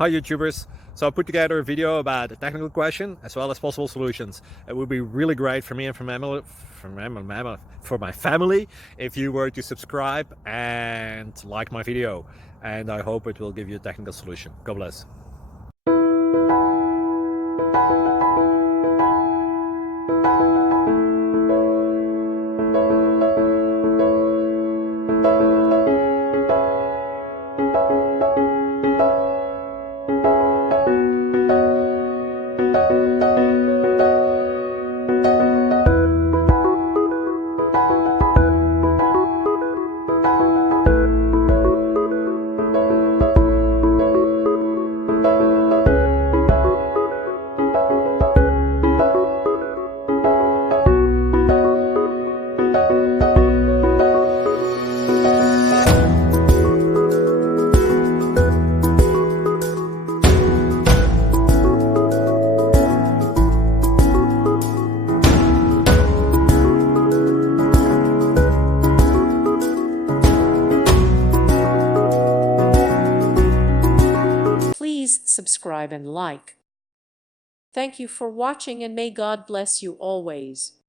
Hi YouTubers! So I put together a video about a technical question as well as possible solutions. It would be really great for me and for my family if you were to subscribe and like my video, and I hope it will give you a technical solution. God bless. Please subscribe and like. Thank you for watching, and may God bless you always.